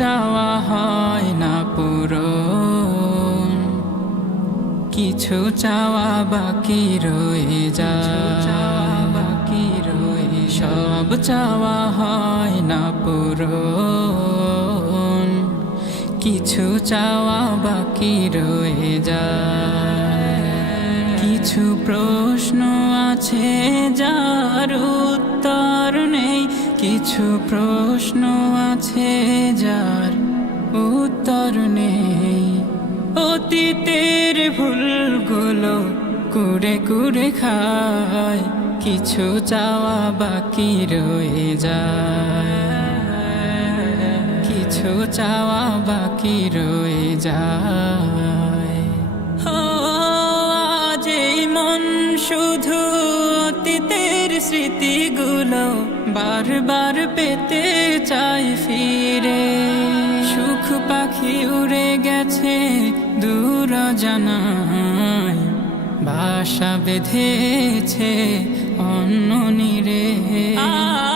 চাওয়া হয় না পুরো কিছু চাওয়া বাকি রয়ে যায়। বাকি রয়ে সব চাওয়া হয় না পুরো কিছু চাওয়া বাকি রয়ে যায়। কিছু প্রশ্ন আছে যার উত্তর নেই। কিছু প্রশ্ন আছে যার উত্তর নেই। অতীতের ভুলগুলো কুড়ে কুড়ে খায়, কিছু চাওয়া বাকি রয়ে যায়। কিছু চাওয়া বাকি রয়ে যায়। ও আজ মন শুধু অতীতের স্মৃতিগুলো বারবার পেতে চাই ফিরে সুখ পাখি উড়ে গেছে দূর জানায় বাসা বেঁধেছে অন্য নিরে আজ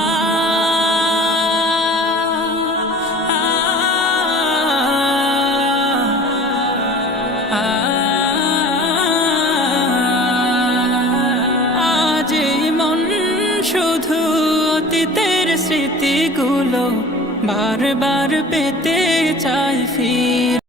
শুধু অতীতের স্মৃতিগুলো বারবার পেতে চাই ফির।